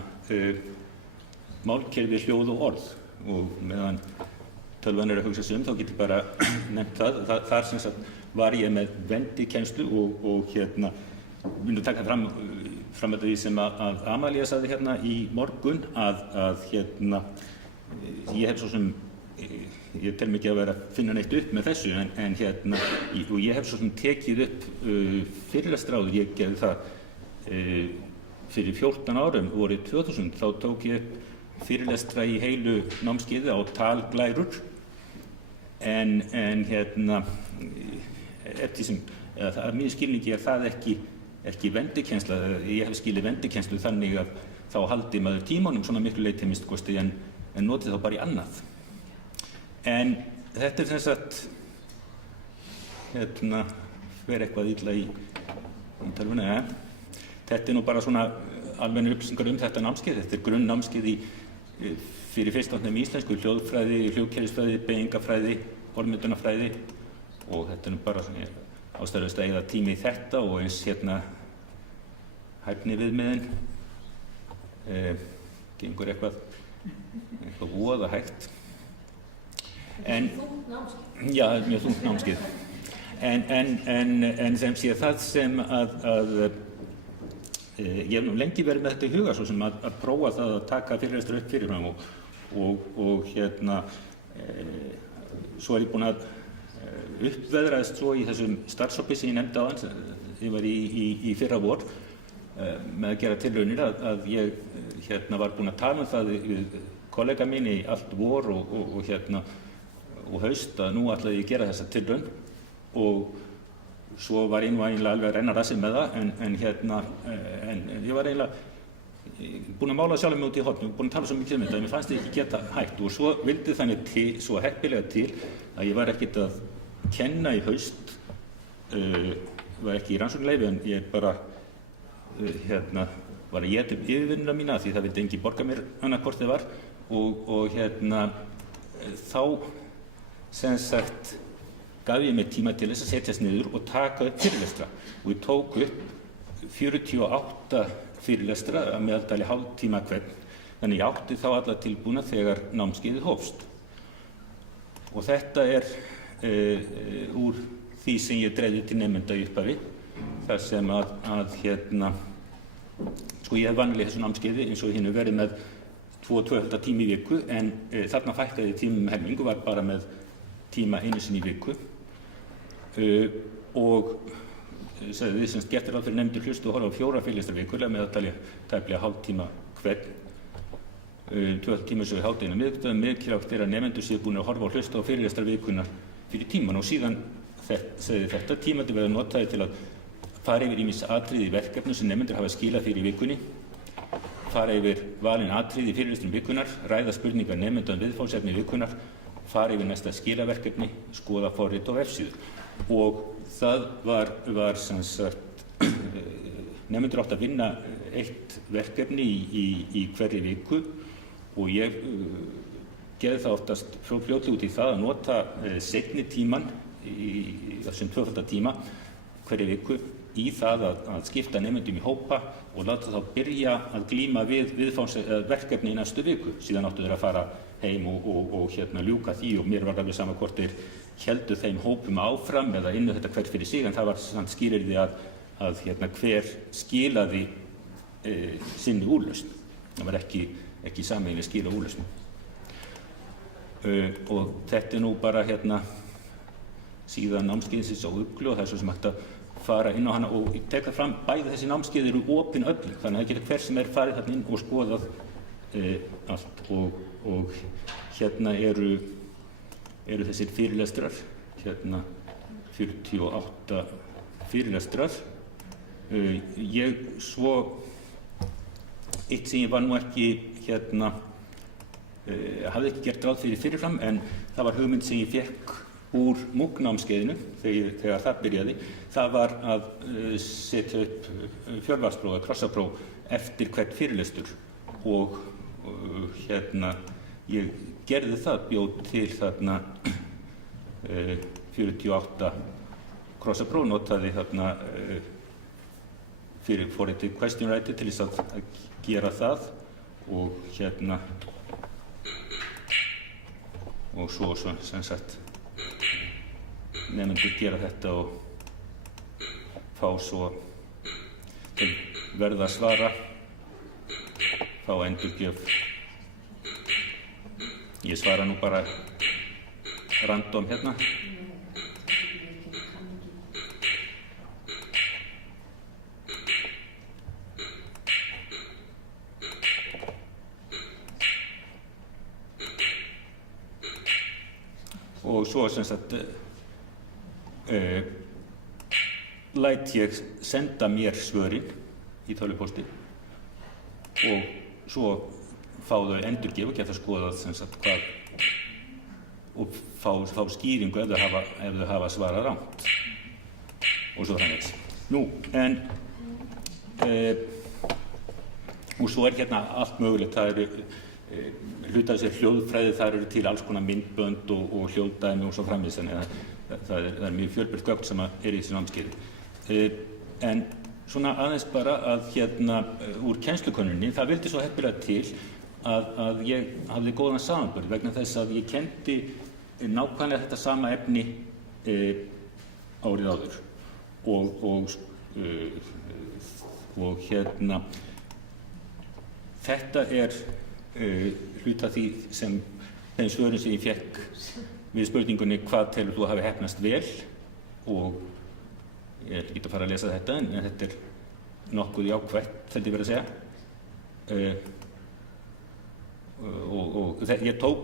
málkerfi, hljóð og orð og meðan tölvan er að hugsa sig þá getur bara nefnt það. Þar sem sagt var ég með vendikennslu og vil nú taka fram þetta því sem að Amalía sagði hérna í morgun að ég hef svo sem ég tel mikið að vera að finna neitt upp með þessu en og ég hef svo sem tekið upp fyrirlestráður. Ég gerði það fyrir 14 árum, vorið 2000, þá tók ég upp fyrirlestra í heilu námskeiði á talglærur en eftir sem að mínu skilningi er það ekki vendikennsla. Ég hef skilið vendikennslu þannig að þá haldi maður tímanum svona miklu leyti minnst kosti en notið þá bara í annað. En þetta er sem sagt fer eitthvað illa í tölvunni. Þetta nú bara svona almennir upplýsingar þetta námskeið. Þetta er grunnnámskeið fyrir fyrstnefnum íslensku, hljóðfræði, hljóðkerfisfræði, beygingafræði, orðmyndunarfræði og þetta nú bara svona ástæðulaust að eyða tími í þetta og eins hæfniviðmiðin gengur eitthvað voða hægt. Þungt námskeið? Já, mjög þungt námskeið. En sem sé það sem að ég hef nú lengi verið með þetta í huga svo sem að prófa það að taka fyrirlestur upp fyrir fram og svo er ég búinn að uppveðraðist svo í þessum starfshópi sem ég nefndi áðan, ég var í fyrra vor með að gera tilraunir að ég var búinn að tala það við kollega mín í allt vor og haust að nú ætlaði ég að gera þessa tilraun og svo var ég nú eiginlega alveg að renna rassið með það en ég var eiginlega búinn að mála sjálf mig út í horn, búinn að tala svo mikið um þetta en mér fannst ég ekki geta hægt og svo vildi þannig svo heppilega til að ég var ekkert að kenna í haust, var ekki í rannsóknarleyfi en ég bara var að éta upp yfirvinnuna mína því það vildi enginn borga mér annað hvort þið var og þá sem sagt gaf ég mér tíma til þess að setjast niður og taka upp fyrirlestra og ég tók upp 48 fyrirlestra að meðaltali hálftíma hvern, þannig ég átti þá alla tilbúna þegar námskeiðið hófst. Og þetta úr því sem ég dreifði til nemenda í upphafi, þar sem sko ég hef vanlega þessu námskeiði eins og hinu verið með 2,5 tíma í viku, en þarna fækkaði tímum helming og var bara með tíma einu sinni í viku. Og við sem gert ráð fyrir nemendur hlustu og horfa á 4 fyrirlestra vikulega meðaltali tæplega hálftíma hvern, 2 tíma svo í hádeginu miðvikudaginn. Mikilvægt að nemendur séu búin að horfa og hlusta á fyrirlestra vikunar fyrir tíman og síðan þetta tímandi verða notaði til að fara yfir ýmis atriði í verkefnum sem nemendur hafa skilað fyrir í vikunni, fara yfir valin atriði í fyrirlestrum vikunar, ræða spurningar nemenda viðfangsefni vikunar, fara yfir næsta skilaverkefni, skoða forrit og vefsíður. Og það var sem sagt, nemendur átt að vinna eitt verkefni í hverri viku og ég gerði það oftast fljótlega út í það að nota seinni tíman í þessum 2,5 tíma hverri viku í það að skipta nemendum í hópa og láta þá byrja að glíma við verkefni í næstu viku. Síðan áttu þeir að fara heim og ljúka því og mér var alveg sama hvort þeir héldu þeim hópum áfram eða innu þetta hvert fyrir sig, en það var samt skilyrði að hver skilaði sinni úrlausn. Það var ekki sameiginleg skila úrlausn. Og þetta nú bara síðan námskeiðsins á Uglu og það svo sem hægt að fara inn á hana og tek það fram, bæði þessi námskeið eru opin öllum, þannig að það getur hver sem farið þarna inn og skoðað allt og eru þessir fyrirlestrar, 48 fyrirlestrar. Eitt sem ég var nú ekki hafði ekki gert ráð fyrir fyrirfram, en það var hugmynd sem ég fékk úr MOOC-námskeiðinu þegar það byrjaði. Það var að setja upp fjölvarspróf eða krossapróf eftir hvert fyrirlestur og ég gerði það, bjóð til þarna 48 krossapróf, notaði þarna fyrir forritið question writer til þess að gera það og svo sem sagt nemendur gera þetta og fá svo verða að svara, fá endurgjöf. Ég svara nú bara random hérna. Og svo sem sagt læt ég senda mér svörin í tölvupósti og svo fá þau endurgjöf og geta skoðað sem sagt hvað og fá skýringu ef þau hafa svarað rangt og svo framvegis. Nú, en og svo hérna allt mögulegt. Það eru hluta af þessi hljóðfræði, það eru til alls konar myndbönd og hljóðdæmi og svo framvegis, þannig að það er mjög fjölbreytt gögn sem er í þessu námskeiði. En svona aðeins bara að úr kennslukönnuninni, það vildi svo heppilega til að ég hafði góðan samanburð vegna þess að ég kenndi nákvæmlega þetta sama efni árið áður og þetta er hluta því sem þeim svörum sem ég fékk við spurningunni hvað telur þú að hafi heppnast vel, og ég er ekki að fara að lesa þetta en þetta er nokkuð jákvætt, þetta ég verið að segja. Og ég tók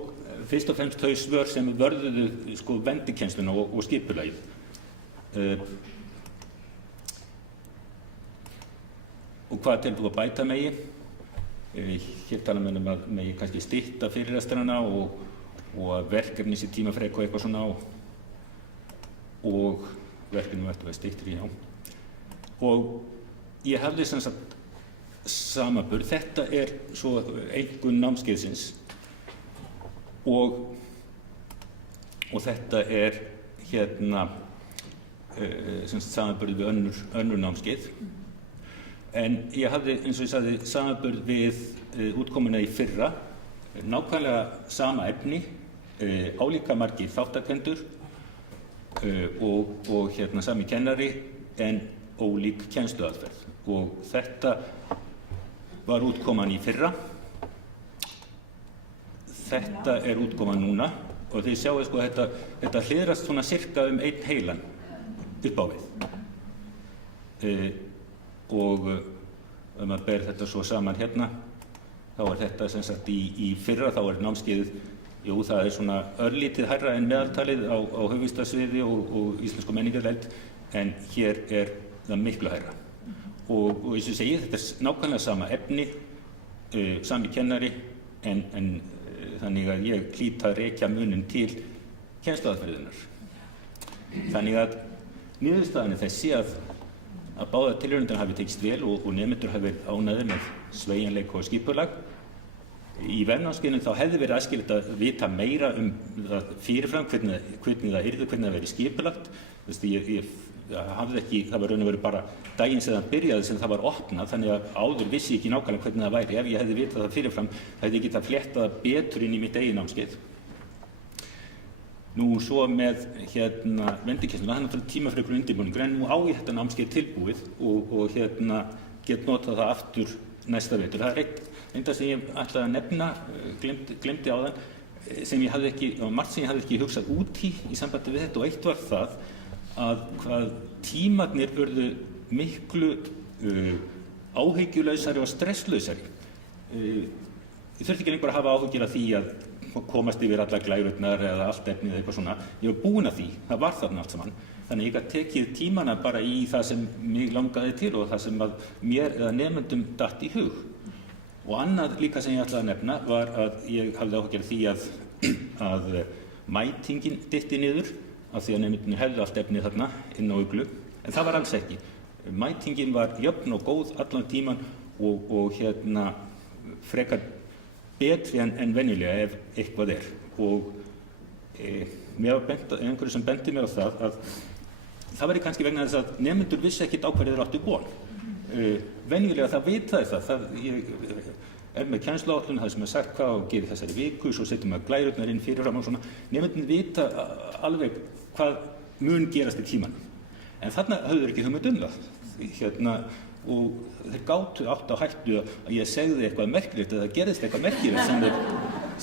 fyrst og fremst þau svör sem vörðuðu vendikennsluna og skipulagið. Og hvað telur þú að bæta megi? Hér tala um að megi kannski stytta fyrirlestrana og að verkefni sé tímafrek og eitthvað svona og verkefni verður að styttri, já. Og ég hafði sem sagt samanburð. Þetta svo einkunn námskeiðsins og þetta sem sagt samanburð við önnur námskeið. En ég hafði, eins og ég sagði, samanburð við útkomuna í fyrra, nákvæmlega sama efni, álíka margir þáttakendur og sami kennari en ólík kennsluaðferð. Og þetta var útkoman í fyrra. Þetta útkoman núna og þið sjáu sko þetta hliðrast svona sirka einn heilan upp á við. Og ef maður ber þetta svo saman hérna, þá þetta sem sagt í fyrra, þá námskeiðið, jú, það svona örlítið hærra en meðaltalið á hugvísindasviði og íslensku menningarlegt, en hér það miklu hærra. Og eins og segi, þetta nákvæmlega sama efni, sami kennari, en þannig að ég hlýt að rekja muninn til kennsluaðferðinnar. Þannig að niðurstaðan þessi að báðar tilraunirnar hafi tekist vel og nemendur hafi verið ánægðir með sveigjanleika og skipulag. Í vefnámskeiðinu þá hefði verið æskilegt að vita meira það fyrirfram, hvernig það yrði, hvernig það verið skipulagt. Ég hafði ekki, það var raun og veru bara daginn sem það byrjaði sem það var opnað, þannig að áður vissi ég ekki nákvæmlega hvernig það væri. Ef ég hefði vitað það fyrirfram, hefði ég getað fléttað það betur inn í mitt eigin námskeið. Nú svo með vendikennsluna, það náttúrulega tímafrekur undirbúningur, en nú á ég þetta námskeið tilbúið og get notað það aftur næsta vetur. Það eitt sem ég ætlaði að nefna, glemdi áðan, sem ég hafði ekki, margt sem ég hafði ekki hugsað út í sambandi við þetta, og eitt var það að hvað tímarnir urðu miklu áhyggjulausari og stresslausari. Ég þurfti ekki lengur að hafa áhyggjur af því að komast yfir allar glærurnar eða allt efnið eða eitthvað svona. Ég var búinn að því, það var þarna allt saman. Þannig ég gat tekið tímana bara í það sem mig langaði til og það sem að mér eða nemendum datt í hug. Og annað líka sem ég ætlaði að nefna var að ég hafði áhyggjur af því að mætingin dytti niður, af því að nemendurnir hefðu allt efnið þarna inn á Uglu, en það var alls ekki. Mætingin var jöfn og góð allan tíman og frekar betri en venjulega ef eitthvað og mér var einhverju sem benti mér á það að það væri kannski vegna þess að nemendur vissi ekkert á hverju þeir áttu von. Venjulega það vitaði það ég með kennsluáætlun, það sem sagt hvað og gerir þessari viku, svo setjum við glærurnar inn fyrirfram og svona. Nemendurnir vita alveg hvað mun gerast í tímanum. En þarna höfðu þeir ekki hugmynd það. Og þeir gátu átt á hættu að ég segði eitthvað merkilegt eða það gerðist eitthvað merkilegt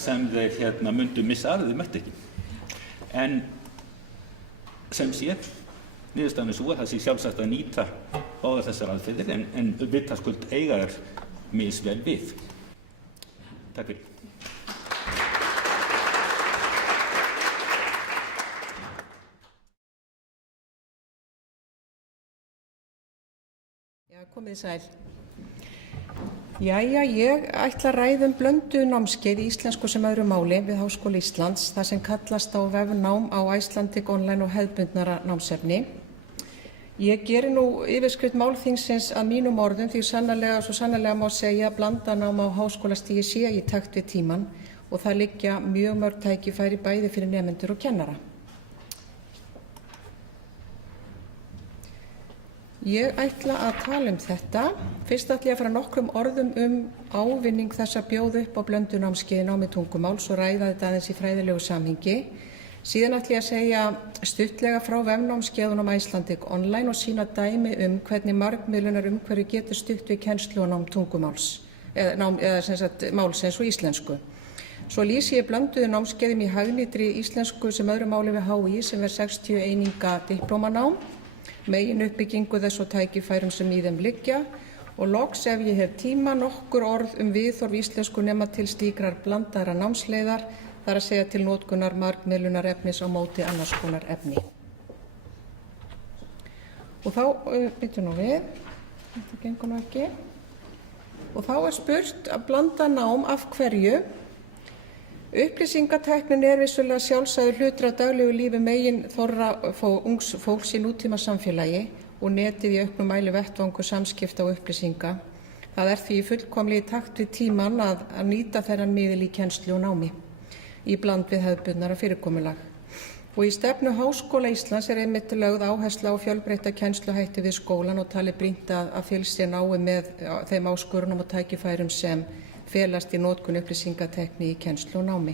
sem þeir myndu missa af, þeir mættu ekki. En sem sé, niðurstaðan svo að það sé sjálfsagt að nýta báðar þessar aðferðir en vitaskuld eiga þær misvel við. Takk fyrir. Komið sæl. Jæja, ég ætla að ræða blönduð námskeið í íslensku sem öðru máli við Háskóla Íslands, það sem kallast á vefnám á Icelandic Online og hefðbundnara námsefni. Ég geri nú yfirskrift málþingsins að mínum orðum því svo sannarlega má segja að blandanám á háskólastigi sé í takt við tímann og það liggja mjög mörg tækifæri bæði fyrir nemendur og kennara. Ég ætla að tala þetta. Fyrst ætla ég að fara nokkrum orðum ávinning þess að bjóða upp á blönduð námskeið í námi tungumáls og ræða þetta aðeins í fræðilegu samhengi. Síðan ætla ég að segja stuttlega frá vefnámskeiðunum Icelandic Online og sýna dæmi hvernig margmiðlunar umhverfi getur stutt við kennslu og nám tungumáls, eða sem sagt málsins og íslensku. Svo lýsi ég blönduðu námskeiðum í hagnýtri íslensku sem öðru máli við HÍ sem 60 eininga diplómanám, meginuppbyggingu þess og tækifærum sem í þeim liggja og loks ef ég hef tíma nokkur orð viðhorf íslensku nema til slíkrar blandaðra námsleiðar, þar að segja til notkunar margmiðlunar efnis á móti annars konar efni. Og þá, byrju nú við, þetta gengur nú ekki, og þá spurt að blanda nám af hverju. Upplýsingatæknin vissulega sjálfsagður hlutur af daglegu lífi meginþorra ungs fólks í nútíma samfélagi og netið í auknum mæli vettvangur samskipta og upplýsinga. Það því fullkomlega í takt við tímann að nýta þennan miðil í kennslu og námi í bland við hefðbundnara fyrirkomulag. Og í stefnu Háskóla Íslands einmitt lögð áhersla á fjölbreytta kennsluhætti við skólann og talið brýnt að fylgst sé náið með þeim áskorunum og tækifærum sem felast í notkun upplýsingatækni í kennslu og námi.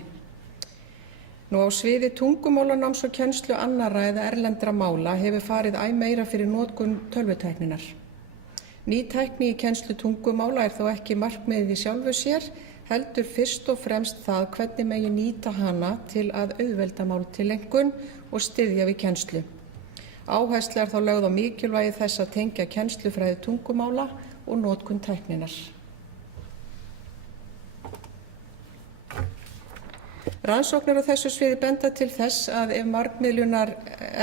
Á sviði tungumálanáms og kennslu annarra eða erlendra mála hefur farið æ meira fyrir notkun tölvutækninnar. Ný tækni í kennslu tungumála þó ekki markmiðið í sjálfu sér, heldur fyrst og fremst það hvernig megi nýta hana til að auðvelda máltileinkun og styðja við kennslu. Áhersla þá lögð á mikilvægi þess að tengja kennslufræði tungumála og notkun tækninnar. Rannsóknir á þessu sviði benda til þess að ef margmiðlunar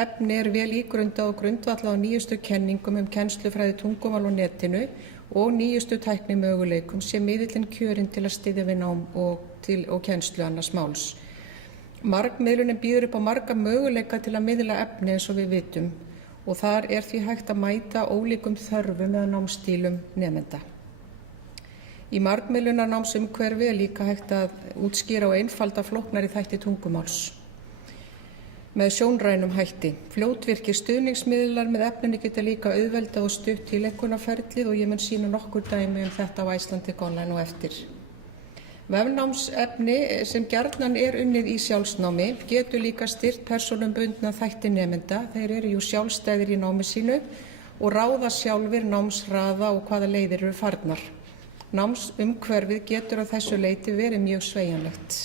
efni vel ígrundað og grundvallað á nýjustu kenningum kennslufræði tungumál á netinu og nýjustu tæknimöguleikum sé miðillinn kjörinn til að styðja við nám og kennslu annars máls. Margmiðlunin býður upp á marga möguleika til að miðla efni eins og við vitum og þar því hægt að mæta ólíkum þörfum eða námsstílum nemenda. Í margmiðlunarnámsumhverfi líka hægt að útskýra og einfalda flóknari þætti tungumáls með sjónrænum hætti. Fljótvirkir stuðningsmiðlar með efninu geta líka auðveldað og stutt tileinkunarferlið og ég mun sýna nokkur dæmi þetta á Icelandic Online og eftir. Vefnámsefni sem gjarnan unnið í sjálfsnámi getur líka styrkt persónubundna þætti nemenda. Þeir eru jú sjálfstæðir í námi sínu og ráða sjálfir námshraða og hvaða leiðir eru farnar. Námsumhverfið getur á þessu leyti verið mjög sveigjanlegt.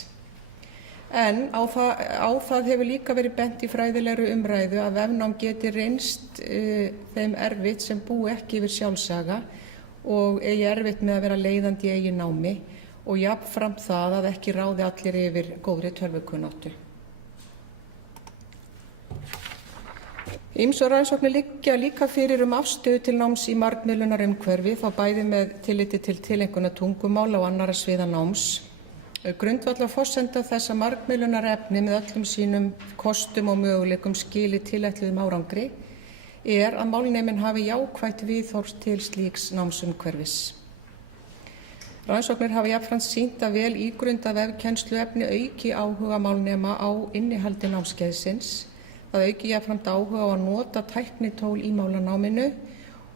En á það hefur líka verið bent í fræðilegri umræðu að vefnám geti reynst þeim erfitt sem búi ekki yfir sjálfsaga og eigi erfitt með að vera leiðandi í eigin námi og jafnframt það að ekki ráði allir yfir góðri tölvukunnáttu. Ýmsar rannsóknir liggja líka fyrir afstöðu til náms í margmiðlunarumhverfi, þá bæði með tilliti til tileinkunar tungumála og annarra sviða náms. Grundvallarforsenda þess að margmiðlunarefni með öllum sínum kostum og möguleikum skili tilætluðum árangri að málneminn hafi jákvætt viðhorf til slíks námsumhverfis. Rannsóknir hafa jafnframt sýnt að vel ígrundað vefkennsluefni auki áhuga málnema á innihaldi námskeiðsins. Það auki jafnframt áhuga á að nota tæknitól í málanáminu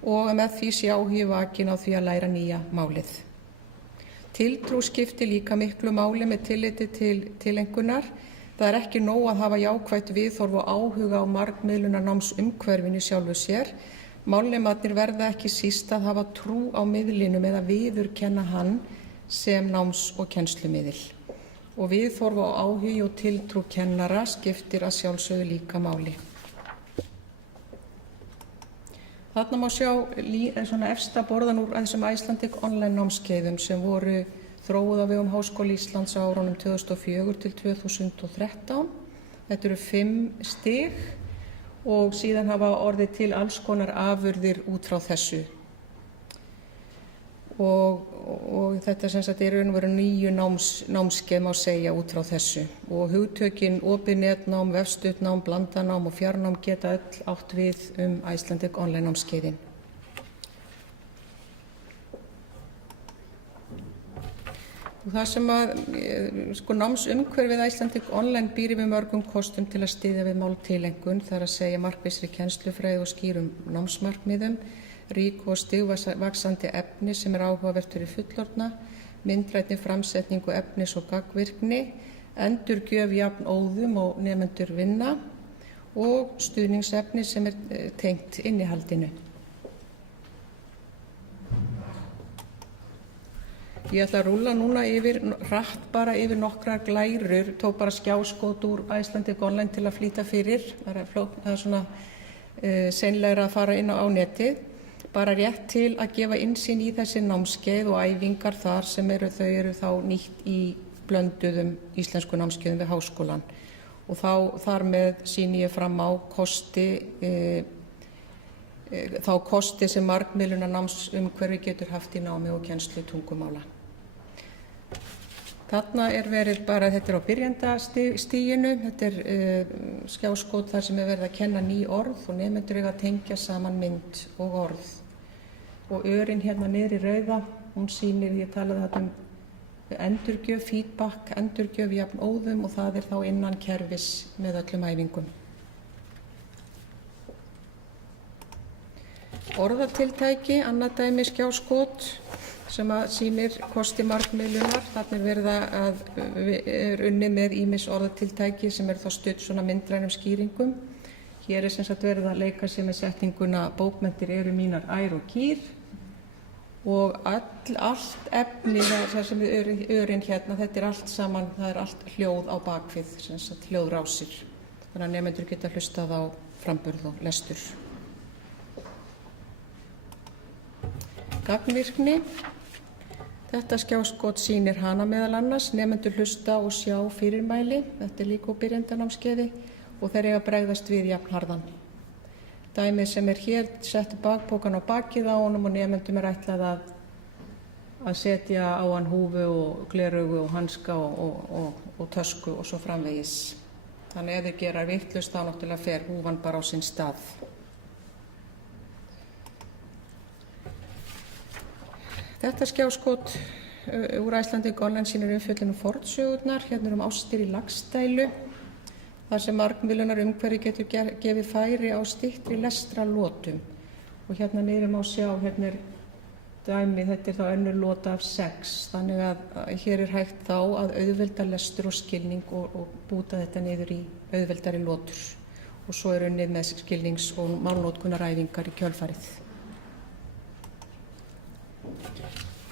og með því sé áhugi vakinn á því að læra nýja málið. Tiltrú skiptir líka miklu máli með tilliti til tileinkunar. Það ekki nóg að hafa jákvætt viðhorf og áhuga á margmiðlunarnámsumhverfinu sjálfu sér. Málnemarnir verða ekki síst að hafa trú á miðlinum eða viðurkenna hann sem náms- og kennslumiðil. Og viðhorf og áhugi og tiltrú kennara skiptir að sjálfsögðu líka máli. Þarna má sjá svona efsta borðan úr þessum Icelandic Online námskeiðum sem voru þróuð á vegum Háskóla Íslands á árunum 2004 til 2013. Þetta eru 5 stig og síðan hafa orðið til alls konar afurðir út frá þessu. Og þetta sem sagt raun og veru 9 námskeið má segja út frá þessu. Og hugtökin opið netnám, vefstuttnám, blandanám og fjarnám geta öll átt við Icelandic Online námskeiðin. Og það sem námsumhverfið Icelandic Online býr yfir mörgum kostum til að styðja við máltileinkun, það að segja markvissri kennslufræði og skýrum námsmarkmiðum, rík og stigvaxandi efni sem áhugavert fyrir fullorðna, myndrænni framsetningu efnis og gagnvirkni, endurgjöf jafn óðum og nemendur vinna og stuðningsefni sem tengt innihaldinu. Ég ætla að rúlla núna hratt bara yfir nokkrar glærur, tók bara skjáskot úr Icelandic Online til að flýta fyrir. Það svona seinlegra að fara inn á netið. Bara rétt til að gefa innsýn í þessi námskeið og æfingar þar sem þau eru þá nýtt í blönduðum íslensku námskeiðum við háskólann. Og þar með sýni ég fram á þá kosti sem margmiðlunarnámsumhverfi getur haft í námi og kennslu tungumála. Þarna verið bara, þetta á byrjendastiginu, þetta skjáskot þar sem verið að kenna ný orð og nemendur eiga að tengja saman mynd og orð. Og örin hérna niðri rauða, hún sýnir, ég talaði þetta endurgjöf, feedback, endurgjöf jafn óðum og það þá innan kerfis með öllum æfingum. Orðatiltæki, annað dæmi skjáskot sem sýnir kosti margmiðlunar. Þarna verið að unnið með ýmis orðatiltæki sem þá studd svona myndrænum skýringum. Hér sem sagt verið að leika sér með setninguna bókmenntir eru mínar ær og kýr og allt efni það sem við örin hérna, þetta allt saman, það allt hljóð á bakvið, sem sagt hljóðrásir. Þannig að nemendur geta hlustað á framburð og lestur. Gagnvirkni. Þetta skjáskot sýnir hana meðal annars, nemendur hlusta og sjá fyrirmæli, þetta líka á byrjendanámskeiði og þeir eiga að bregðast við jafnharðan. Dæmið sem hér setti bakpokan á bakið á honum og nemendum ætlað að setja á hann húfu og gleraugu og hanska og tösku og svo framvegis. Þannig ef þeir gera vitlaust þá náttúrulega fer húfan bara á sinn stað. Þetta skjáskot úr Icelandic Online sýnir umfjöllun fornsögurnar, hérna ástir í Laxdælu, þar sem margmiðlunar umhverfi getur gefið færi á styttri lestrarlotum. Og hérna niðri má sjá, hérna dæmi, þetta þá önnur lota af 6, þannig að hér hægt þá að auðvelda lestur og skilning og búta þetta niður í auðveldari lotur. Og svo unnið með skilnings- og málnotkunaræfingar í kjölfarið.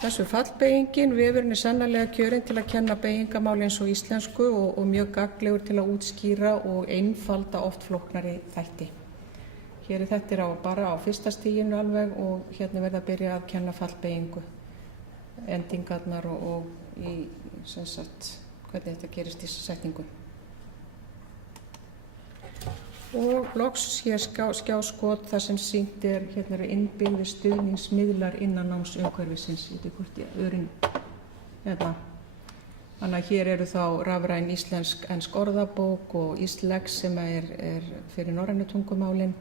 Þessu fallbeygingin, vefurinn sannarlega kjörinn til að kenna beygingamál eins og íslensku og mjög gagnlegur til að útskýra og einfalda oft flóknari þætti. Hér þetta bara á fyrsta stiginu alveg og hérna verða að byrja að kenna fallbeygingu, endingarnar og í, sem sagt, hvernig þetta gerist í setningu. Og loks hér skjáskot þar sem sýnt hérna eru innbyggðir stuðningsmiðlar innan námsumhverfisins. Ég veit hvort örin hérna. Þannig að hér eru þá rafræn íslensk orðabók og Íslex sem fyrir norrænu tungumálin,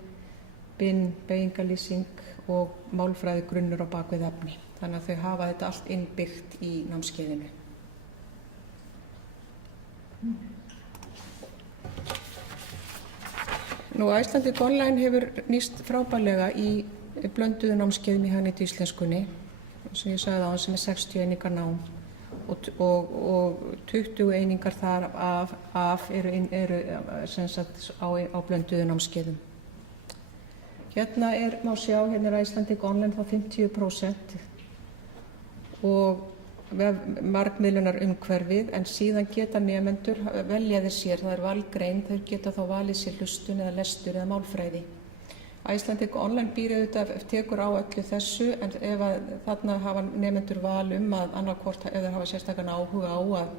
beygingalýsing og málfræði grunnur á bakvið efni. Þannig að þau hafa þetta allt innbyggt í námskeiðinu. Icelandic Online hefur nýst frábærlega í blönduðu námskeiðum í hagnýttu íslenskunni, sem ég sagði áðan, sem 60 einingar nám og 20 einingar þar af eru sem sagt á blönduðu námskeiðum. Hérna má sjá, hérna Icelandic Online þá 50% og margmiðlunar umhverfið, en síðan geta nemendur veljaði sér, það valgrein, þeir geta þá valið sér hlustun eða lestur eða málfræði. Icelandic Online býr auðvitað tekur á öllu þessu, en ef þarna hafa nemendur val að annarkvort ef þeir hafa sérstakann áhuga á að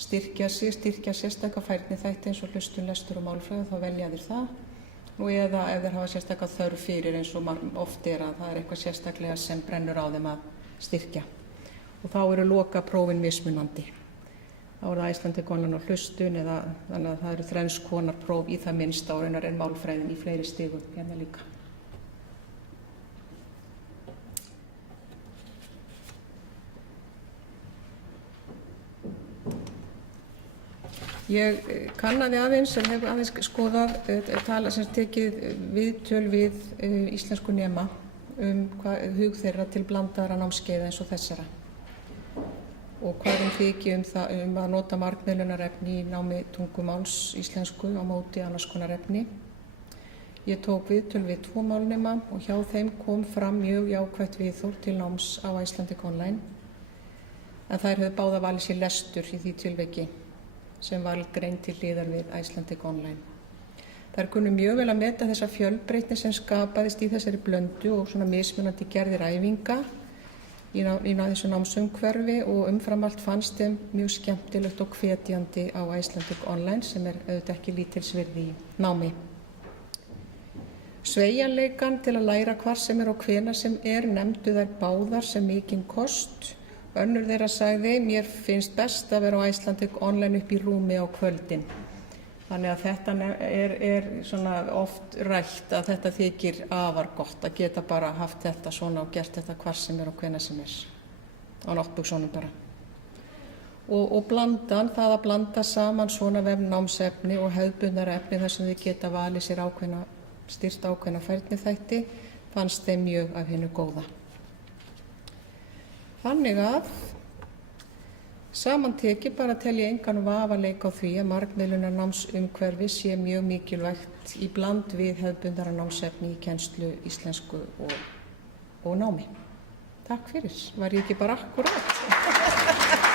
styrkja sérstaka færni þætti eins og hlustun, lestur og málfræði, þá velja þeir það. Eða ef þeir hafa sérstaka þörf fyrir, eins og oft að það eitthvað sérstaklega sem brennur á þeim að styrkja. Og þá eru lokaprófin mismunandi. Þá það Icelandic Online og hlustun þannig að það eru 3 konar próf í það minnsta og raunar málfræðin í fleiri stigum hérna líka. Ég kannaði aðeins, hef aðeins skoðað, tekið viðtöl við íslensku nema hug þeirra til blandaðra námskeiða eins og þessara. Og hvað þykir að nota margmiðlunarefni í námi tungumáls íslensku á móti annars konar efni. Ég tók viðtöl við 2 málnema og hjá þeim kom fram mjög jákvætt viðhorf til náms á Icelandic Online, en þær höfðu báðar valið sér lestur í því tilviki sem valgrein til hliðar við Icelandic Online. Þær kunnu mjög vel að meta þessa fjölbreytni sem skapaðist í þessari blöndu og svona mismunandi gerðir æfinga í þessu námsumhverfi og umfram allt fannst þeim mjög skemmtilegt og hvetjandi á Icelandic Online sem auðvitað ekki lítilsvirði í námi. Sveigjanleikann til að læra hvar sem og hvenær sem nefndu þær báðar sem mikinn kost Önnur þeirra sagði, mér finnst best að vera á Icelandic online upp í rúmi á kvöldin. Þannig að þetta er svona oft rætt að þetta þykir afar gott að geta bara haft þetta svona og gert þetta hvar sem og hvenær sem á náttbuxunum bara. Og blandan, það að blanda saman svona vefnámsefni og hefðbundnara efni þar sem þið geta valið sér styrkt ákveðna færniþætti, fannst þeim mjög af hinu góða. Þannig að samantekið bara tel ég engan vafaleik á því að margmiðlunarnámsumhverfi sé mjög mikilvægt í bland við hefðbundnara námsefni í kennslu íslensku og námi. Takk fyrir. Var ég ekki bara akkúrat?